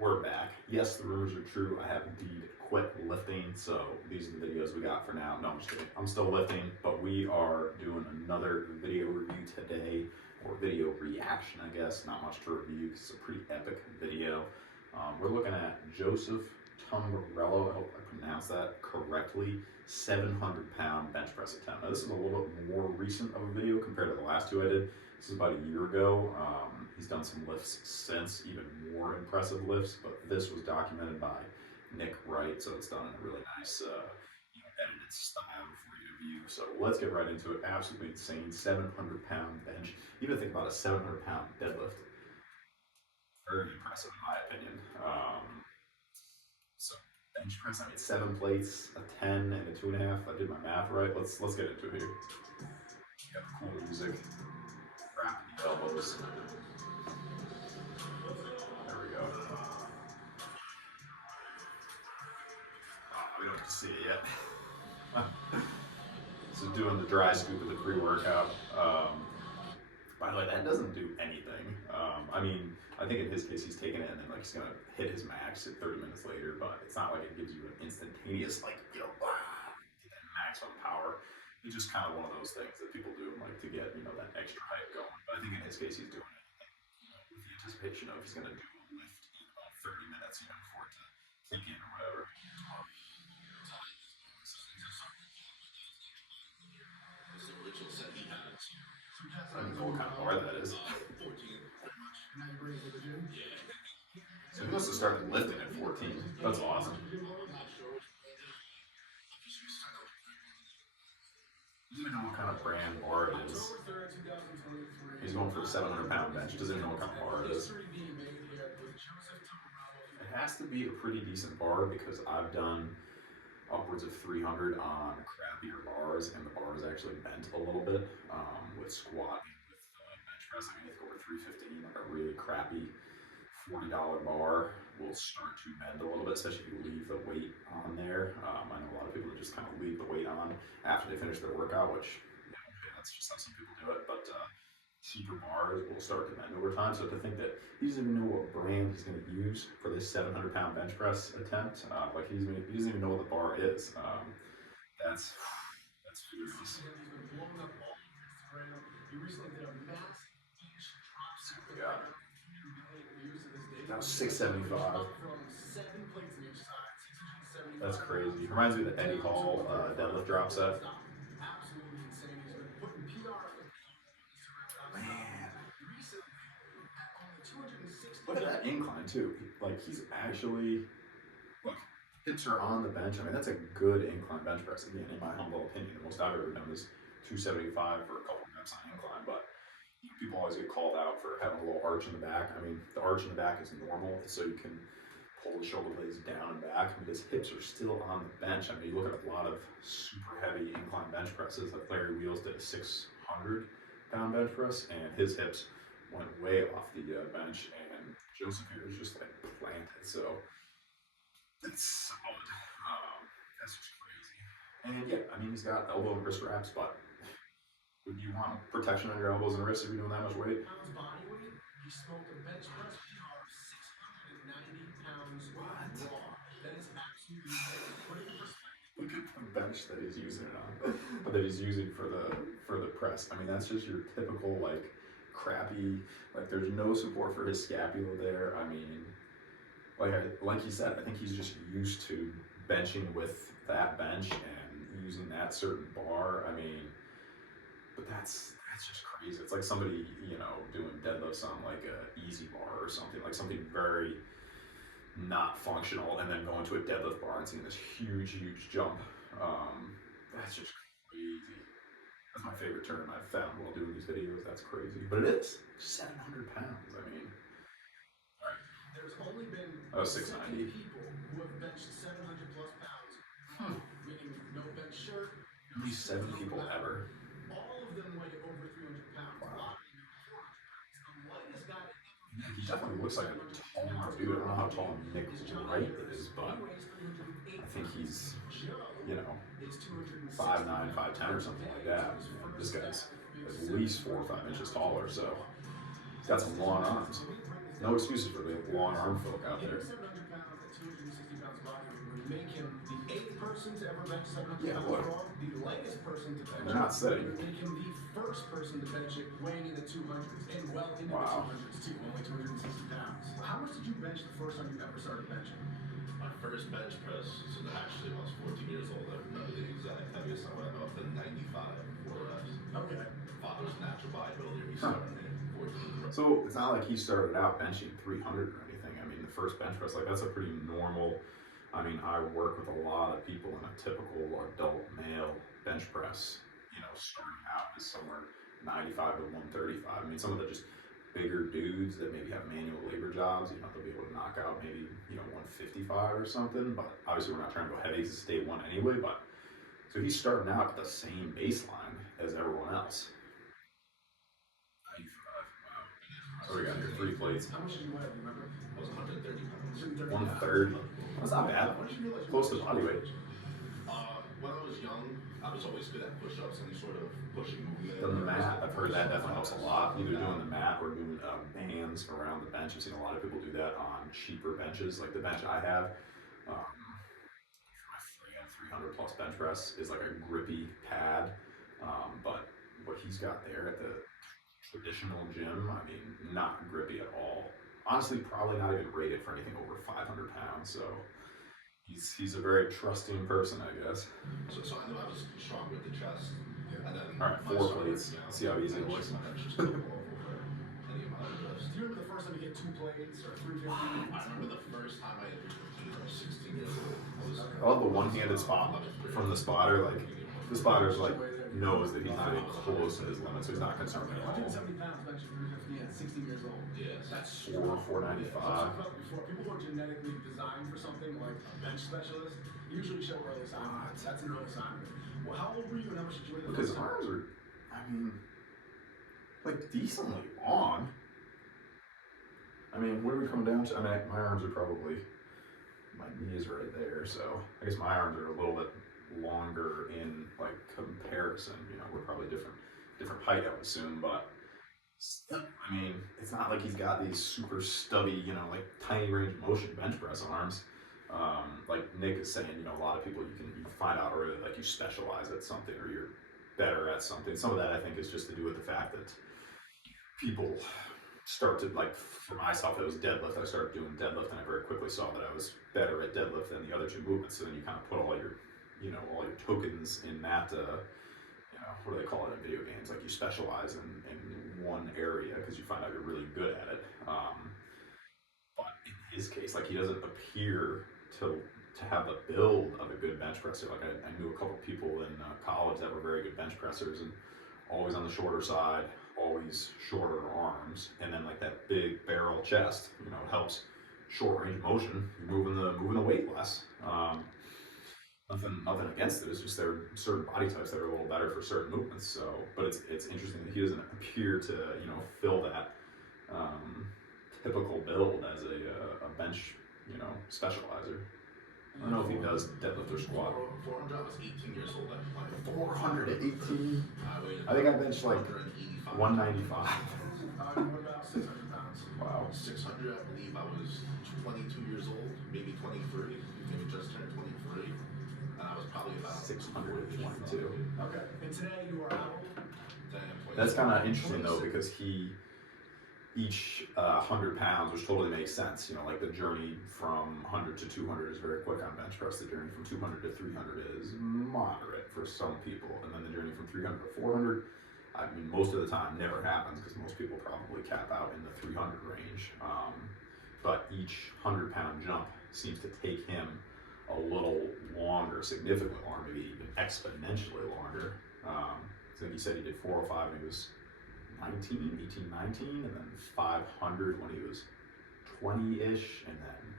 We're back. Yes, the rumors are true. I have indeed quit lifting, so these are the videos we got for now. No, I'm just kidding. I'm still lifting, but we are doing another video review today, or video reaction, I guess. Not much to review because it's a pretty epic video. We're looking at Joseph Tumbarello. I hope I pronounced that correctly. 700-pound bench press attempt. Now, this is a little bit more recent of a video compared to the last two I did. This is about a year ago. He's done some lifts since, even more impressive lifts, but this was documented by Nick Wright, so it's done in a really nice, edited style for you to view. So let's get right into it. Absolutely insane. 700-pound bench. Even think about a 700-pound deadlift. Very impressive, in my opinion. So bench press. I mean, 7 plates, a 10, and a 2.5. I did my math right. Let's get into it here. Got the cool music. Wrapping the elbows. There we go. We don't get to see it yet. So doing the dry scoop of the pre-workout. By the way, that doesn't do anything. I mean, I think in his case, he's taking it and then like he's gonna hit his max at 30 minutes later, but it's not like it gives you an instantaneous like get that maximum power. It's just kind of one of those things that people do like to get that extra hype going. But I think in his case, he's doing it with the anticipation of he's gonna do a lift in about 30 minutes, for it to kick in or whatever. I don't know what kind of bar that is. So he must have started lifting at 14. That's awesome. Doesn't even know what kind of brand bar it is. He's going for a 700-pound bench. Doesn't even know what kind of bar it is. It has to be a pretty decent bar because I've done upwards of 300 on crappier bars, and the bar is actually bent a little bit with squatting with bench press. I mean, if over 315, like a really crappy $40 bar will start to bend a little bit, especially if you leave the weight on there. I know a lot of people that just kind of leave the weight on after they finish their workout, which that's just how some people do it. But cheaper bars will start to bend over time. So to think that he doesn't even know what brand he's going to use for this 700-pound bench press attempt, like he doesn't even know what the bar is. That's furious. Yeah. That was 675. That's crazy. Reminds me of the Eddie Hall deadlift drop set. Man, look at that incline too. Like he's actually look, hips are on the bench. I mean, that's a good incline bench press. Again, in my humble opinion, the most I've ever done is 275 for a couple reps on incline. But people always get called out for having a little arch in the back. I mean, the arch in the back is normal, so you can pull the shoulder blades down and back. I mean, his hips are still on the bench. I mean, you look at a lot of super heavy incline bench presses. Like Larry Wheels did a 600-pound bench press, and his hips went way off the bench. And Joseph here is just like planted. So it's solid. That's just crazy. And yeah, I mean, he's got elbow and wrist wraps, but would you want protection on your elbows and wrists if you're doing that much weight? What? Look at the bench that he's using it on, that he's using for the press. I mean, that's just your typical like crappy. Like, there's no support for his scapula there. I mean, like you said, I think he's just used to benching with that bench and using that certain bar. I mean, but that's just crazy. It's like somebody doing deadlifts on like a easy bar or something, like something very not functional, and then going to a deadlift bar and seeing this huge jump. That's just crazy. That's my favorite term I've found while doing these videos. That's crazy, but it is 700 pounds. I mean, there's only been 690 people who have benched 700 plus pounds, meaning no bench shirt. Only 7 people ever. All of them weigh over 300 pounds. Wow. He definitely looks like a taller dude. I don't know how tall Nick Wright is, but I think he's, 5'9", 5'10", or something like that. And this guy's at least 4 or 5 inches taller, so he's got some long arms. No excuses for the long arm folk out Hitting there. 700 pounds at 260 pounds body weight would make him the eighth person to ever bench 700 Yeah, it pounds would. strong, the lightest person to And bench they're it, not and it sitting. would make him the first person to bench it weighing in the 200s and well into the Wow. 200s too, only 260 pounds. How much did you bench the first time you ever started benching? My first bench press, so actually when I was 14 years old, I remember the exact heaviest I went up to 95 4 reps. Okay. Father's a natural bodybuilder, he Huh. started me at 14. So it's not like he started out benching 300 or anything. I mean, the first bench press, like that's a pretty normal. I mean, I work with a lot of people in a typical adult male bench press. You know, starting out is somewhere 95 to 135. I mean, some of the just bigger dudes that maybe have manual labor jobs, you know, they'll be able to knock out maybe 155 or something. But obviously, we're not trying to go heavy. It's day one anyway. But so he's starting out at the same baseline as everyone else. 95. Wow. So we got here 3 plates. How much did you weigh? Do you remember? I was 130 pounds. 130. That's not bad. When did you realize you Close were to body weight. When I was young, I was always good at push-ups, any sort of pushing movement. Then the mat, I've heard that definitely helps a lot. Either doing the mat or doing bands around the bench. I've seen a lot of people do that on cheaper benches. Like the bench I have, my frail 300 plus bench press is like a grippy pad. But what he's got there at the traditional gym, I mean, not grippy at all. Honestly, probably not even rated for anything over 500 pounds. So he's a very trusting person, I guess. So I knew I was strong with the chest. Yeah. And then All right, 4 plates. Let's see how easy it looks. My bench just go over any amount of Do reps. you remember the first time you hit 2 plates or 350? I remember the first time I hit 315, I was 16 years old. I love the one-handed spot from the spotter. Like the spotter's like knows that he's not even close to his limit, so he's not concerned at all. 170 pounds benching 350 at 16 years old. Yes. That's 495. Before people who are genetically designed for something like a bench specialist usually show early sign. That's an early sign. Well, how old were you and how much did you weigh? Look, his arms are, I mean, like decently long. I mean, what are we coming down to? I mean, my arms are probably, my knee is right there, so I guess my arms are a little bit longer in like comparison. You know, we're probably different height, I would assume, but still, I mean, it's not like he's got these super stubby, like tiny range of motion bench press arms. Like Nick is saying, a lot of people you can find out early, like you specialize at something or you're better at something. Some of that I think is just to do with the fact that people start to, like for myself, it was deadlift. I started doing deadlift and I very quickly saw that I was better at deadlift than the other two movements. So then you kind of put all your tokens in that, what do they call it in video games? Like you specialize in one area because you find out you're really good at it. But in his case, like he doesn't appear to have the build of a good bench presser. Like I knew a couple people in college that were very good bench pressers and always on the shorter side, always shorter arms, and then like that big barrel chest. It helps short range motion. You're moving the weight less. Nothing against it. It's just there are certain body types that are a little better for certain movements. So, but it's interesting that he doesn't appear to fill that typical build as a bench specializer. I don't know if he does deadlift or squat. 400, I was 18 years old at the time. 418. I think I benched like 195. About 600 pounds. Wow. 600, I believe I was 22 years old, maybe 23, maybe just turned 23. And I was probably about 622. Okay. And today you are how old? That's kind of interesting though, because each 100 pounds, which totally makes sense. Like the journey from 100 to 200 is very quick on bench press. The journey from 200 to 300 is moderate for some people, and then the journey from 300 to 400, I mean, most of the time never happens because most people probably cap out in the 300 range. But each 100-pound jump seems to take him a little longer, significantly longer, maybe even exponentially longer. I think he said he did 405 when he was 19, and then 500 when he was 20-ish, and then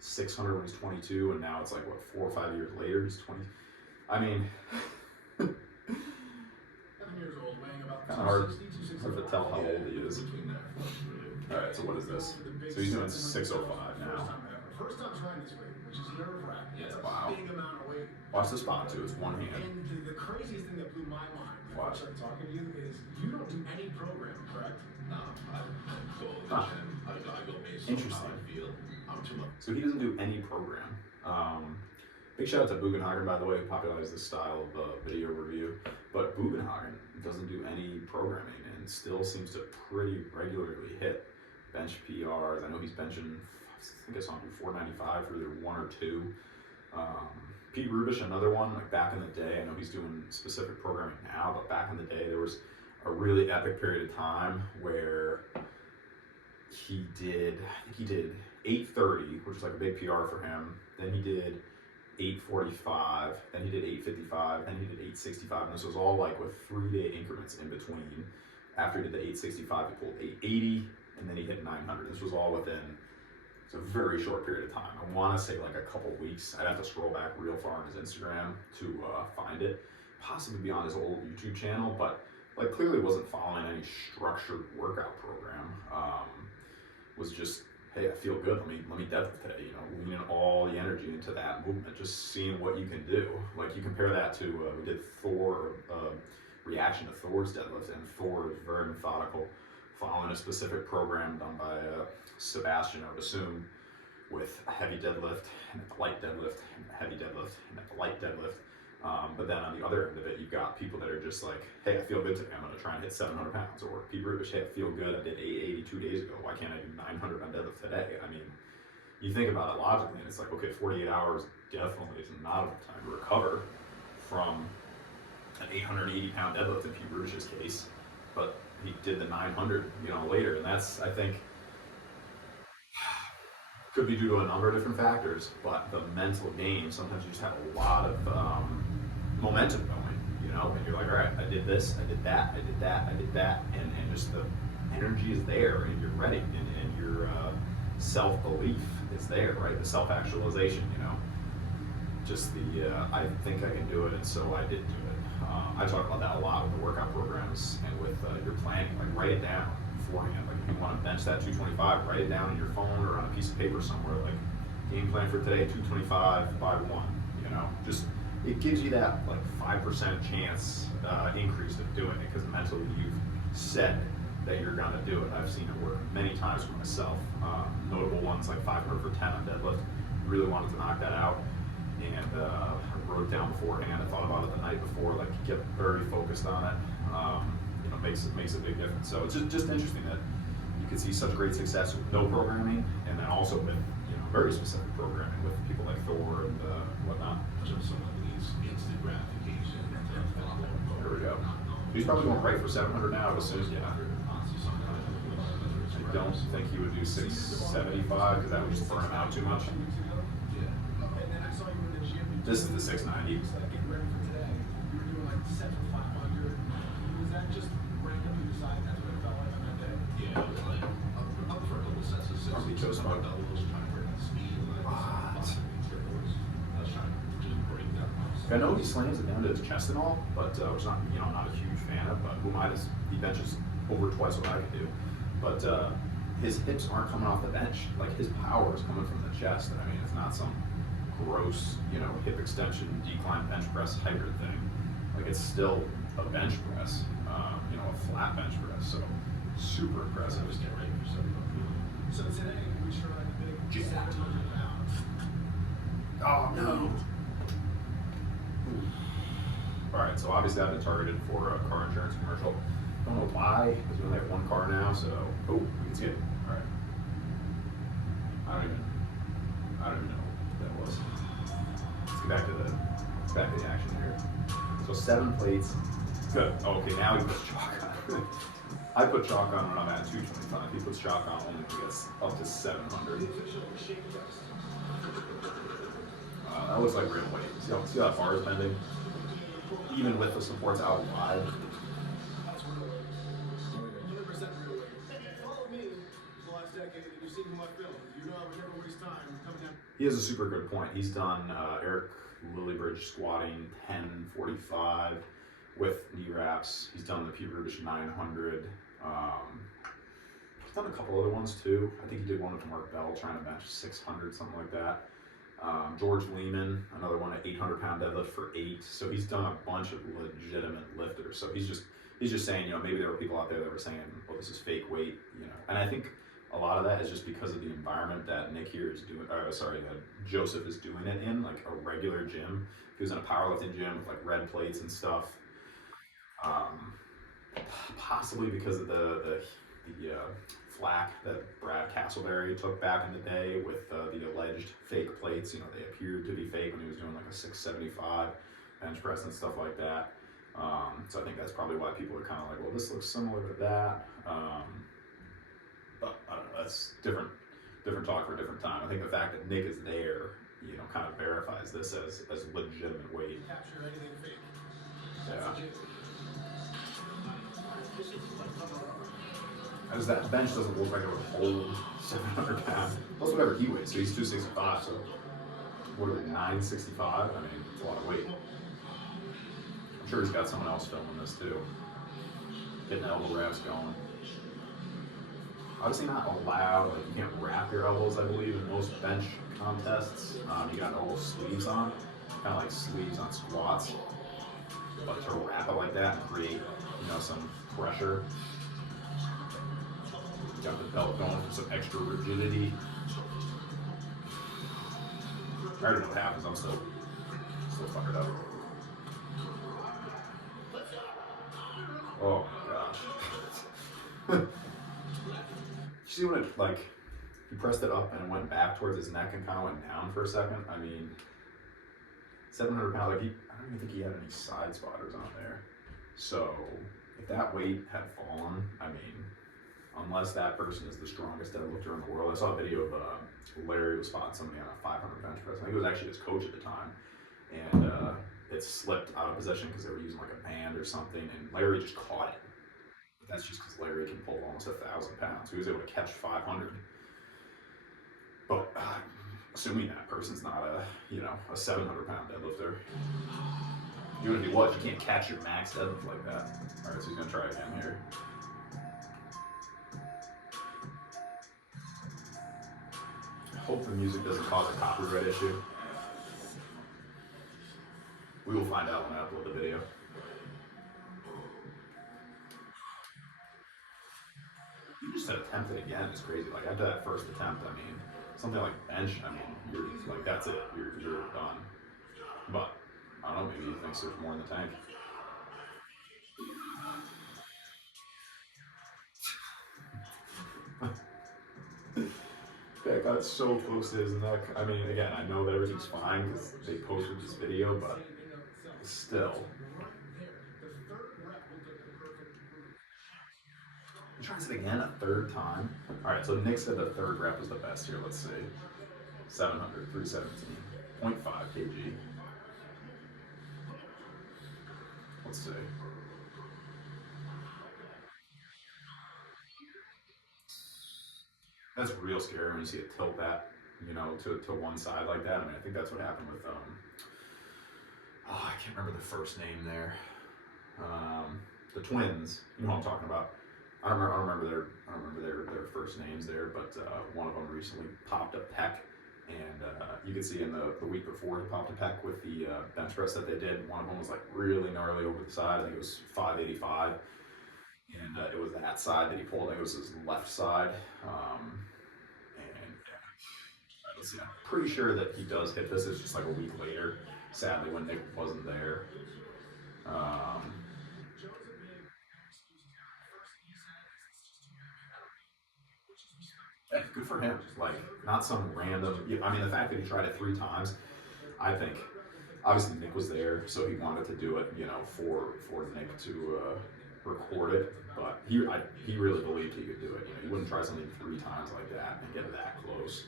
600 when he's 22, and now it's like, 4 or 5 years later, he's 20. I mean, 7 years old, weighing about kind of hard 260, to tell how old he is. Alright, so what is this? So he's doing 605 now. First time trying this weight, which is nerve-wracking. Yeah, It's a wow. big amount of weight. Watch the spot too, it's one hand. And the craziest thing that blew my mind when I Watch. started talking to you is you don't do any programming, correct? No, I go to the Huh. gym. I go Interesting. How I feel. I'm too much. So he doesn't do any program. Big shout out to Bugenhagen, by the way, who popularized this style of video review. But Bugenhagen doesn't do any programming and still seems to pretty regularly hit bench PRs. I know he's benching, I think I saw him do 495 for either 1 or 2. Pete Rubish, another one, like back in the day, I know he's doing specific programming now, but back in the day there was a really epic period of time where he did, I think he did 830, which is like a big PR for him. Then he did 845, then he did 855, then he did 865, and this was all like with 3-day increments in between. After he did the 865, he pulled 880, and then he hit 900. This was all within, it's a very short period of time. I want to say like a couple weeks. I'd have to scroll back real far on his Instagram to find it, possibly be on his old YouTube channel, but like clearly wasn't following any structured workout program. Was just, hey, I feel good. Let me deadlift today. You know, leaning all the energy into that movement, just seeing what you can do. Like you compare that to we did Thor reaction to Thor's deadlift, and Thor is very methodical, following a specific program done by Sebastian, I would assume, with a heavy deadlift and a light deadlift and a heavy deadlift and a light deadlift. But then on the other end of it, you've got people that are just like, hey, I feel good today. I'm going to try and hit 700 pounds. Or Pete Rubish, hey, I feel good. I did 880 2 days ago. Why can't I do 900 on deadlift today? I mean, you think about it logically, and it's like, okay, 48 hours definitely is not enough time to recover from an 880 pound deadlift in Pete Rubish's case. But he did the 900, later. And that's, I think, could be due to a number of different factors, but the mental game, sometimes you just have a lot of momentum going, and you're like, all right, I did this, I did that, I did that, I did that, and just the energy is there, and you're ready, and your self-belief is there, right? The self-actualization, just the, I think I can do it, and so I did do it. I talk about that a lot with the workout programs and with your planning, like write it down beforehand. Like if you want to bench that 225, write it down on your phone or on a piece of paper somewhere, like game plan for today, 225 by 1, just, it gives you that like 5% chance increase of doing it, because mentally you've said that you're gonna do it. I've seen it work many times for myself. Notable ones like 500 for 10 on deadlift. Really wanted to knock that out, and I wrote it down beforehand. I thought about it the night before, like get very focused on it. Makes a big difference. So it's just interesting that you can see such great success with no programming, and then also with very specific programming with people like Thor and whatnot. Just someone needs instant gratification. There we go. He's probably going right for 700 now, as soon as I don't think he would do 675 because that would just burn him out too much. This is the 690. Yeah, it was like up for a couple sets of 6. Probably chose about doubles, trying to work on speed. I was trying to just break that. I know he slams it down to his chest and all, but which not not a huge fan of. But he benches over twice what I can do. But his hips aren't coming off the bench. Like his power is coming from the chest. I mean, it's not some gross hip extension decline bench press hybrid thing. Like it's still a bench press, a flat bench press. So super impressive. Just get ready for 700. So today we sure had a big 700 pounds. Oh no. Alright, so obviously I've been targeted for a car insurance commercial. Don't know why, because we only have one car now, so we can skip. Alright. I don't even know what that was. Let's get back to the action here. So 7 plates. Good. Okay, now he puts chalk on. I put chalk on when I'm at 225. He puts chalk on only when he gets up to 700. That looks like real weight. See how that bar is bending? Even with the supports out wide. That's real weight. 100% real weight. Follow me the last decade, and you've seen who I film. You know I would never waste time coming down. He has a super good point. He's done Eric Lillybridge squatting 1045 with knee wraps. He's done the Pete Rubish 900. He's done a couple other ones too. I think he did one with Mark Bell trying to bench 600, something like that. George Lehman, another one at 800 pound deadlift for 8. So he's done a bunch of legitimate lifters. So he's just saying, maybe there were people out there that were saying, well, this is fake weight, And I think a lot of that is just because of the environment that Nick here is doing. Sorry, that Joseph is doing it in, like a regular gym. If he was in a powerlifting gym with like red plates and stuff, um, possibly because of the flack that Brad Castleberry took back in the day with the alleged fake plates. You know, they appeared to be fake when he was doing like a 675 bench press and stuff like that. So I think that's probably why people are kind of like, well, this looks similar to that. But I don't know. That's different talk for a different time. I think the fact that Nick is there, you know, kind of verifies this as legitimate weight. Capture anything fake. Yeah. As that bench doesn't look like it would hold 700 pounds. Plus whatever he weighs, so he's 265. So what are they, 965? I mean, it's a lot of weight. I'm sure he's got someone else filming this too, getting elbow wraps going. Obviously not allowed, like you can't wrap your elbows, I believe, in most bench contests. You got no sleeves on, kind of like sleeves on squats. But to wrap it like that and create, you know, some pressure, you got the belt going for some extra rigidity. I don't know what happens, I'm still fucking up. Oh my gosh. You see when it, like, he pressed it up and it went back towards his neck and kind of went down for a second? I mean, 700 pounds, like, I don't even think he had any side spotters on there. So, if that weight had fallen, I mean, unless that person is the strongest deadlifter in the world. I saw a video of Larry was spotting somebody on a 500 bench press. I think it was actually his coach at the time. And it slipped out of position because they were using like a band or something, and Larry just caught it. But that's just because Larry can pull almost 1,000 pounds. He was able to catch 500. But assuming that person's not a 700 pound deadlifter, even if he was, you can't catch your max deadlift like that. All right, so he's gonna try again here. I hope the music doesn't cause a copyright issue. We will find out when I upload the video. You just had attempted again is crazy. Like after that first attempt, I mean, something like bench, I mean, you're like that's it. You're done. But I don't know, maybe he thinks there's more in the tank. That got so close to his neck. I mean, again, I know that everything's fine because they posted this video, but still. He tries it again a third time. All right, so Nick said the third rep was the best here. Let's see. 700, 317, 0.5 kg. Let's see. That's real scary when you see it tilt that, you know, to one side like that. I mean, I think that's what happened with I can't remember the first name there. The twins. You know what I'm talking about. I don't remember their first names there, but one of them recently popped a pec, and you could see in the week before he popped a pec with the bench press that they did. One of them was like really gnarly over the side. I think it was 585, and it was that side that he pulled. I think it was his left side. And yeah, let's see. I'm pretty sure that he does hit this. It's just like a week later. Sadly, when Nick wasn't there. Um, Yeah, good for him. Like, not some random. I mean, the fact that he tried it 3 times, I think. Obviously, Nick was there, so he wanted to do it, you know, for Nick to record it. But he really believed he could do it. You know, he wouldn't try something 3 times like that and get that close.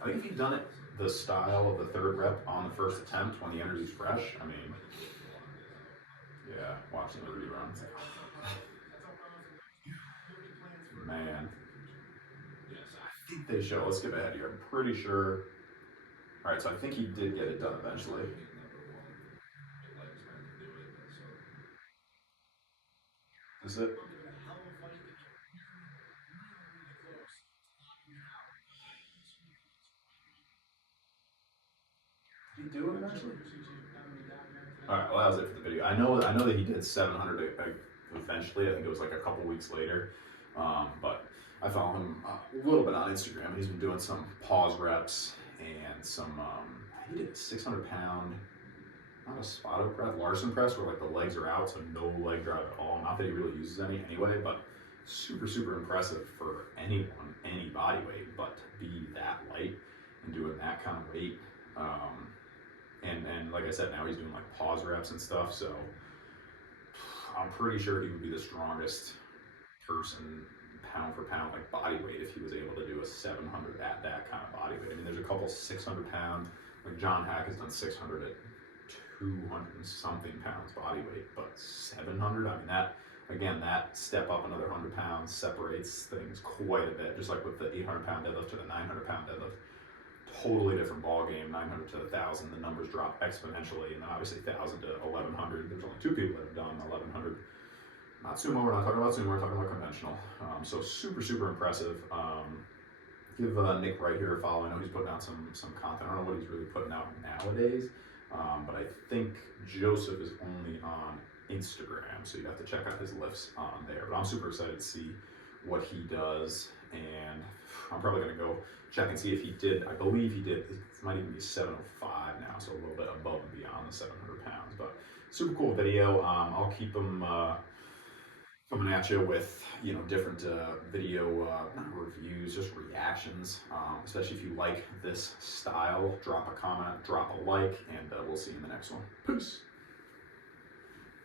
I think if he'd done it the style of the third rep on the first attempt when the energy's fresh, I mean, yeah, watching the reruns. Man. I think they show, let's skip ahead here. I'm pretty sure. All right, so I think he did get it done eventually. Is it? Did he do it eventually? All right, well that was it for the video. I know that he did 700 eventually. I think it was like a couple weeks later. But I follow him a little bit on Instagram. He's been doing some pause reps and some. He did a 600-pound, not a spotto press, Larson press, where like the legs are out, so no leg drive at all. Not that he really uses any anyway, but super impressive for anyone, any body weight, but to be that light and doing that kind of weight. And like I said, now he's doing like pause reps and stuff, so I'm pretty sure he would be the strongest person pound for pound, like body weight, if he was able to do a 700 at that kind of body weight. I mean, there's a couple 600-pound, like John Hack has done 600 at 200 and something pounds body weight, but 700, I mean, that, again, that step up another 100 pounds separates things quite a bit, just like with the 800-pound deadlift to the 900-pound deadlift. Totally different ball game. 900 to 1,000, the numbers drop exponentially, and then obviously 1,000 to 1,100. There's only 2 people that have done 1,100. Not sumo. We're not talking about sumo. We're talking about conventional. So super impressive. Give Nick right here a follow. I know he's putting out some content. I don't know what he's really putting out nowadays, but I think Joseph is only on Instagram, so you have to check out his lifts on there. But I'm super excited to see what he does, and I'm probably gonna go check and see if he did. I believe he did. It might even be 705 now, so a little bit above and beyond the 700 pounds. But super cool video. I'll keep them coming at you with different video not reviews, just reactions. Especially if you like this style, drop a comment, drop a like, and we'll see you in the next one. Peace.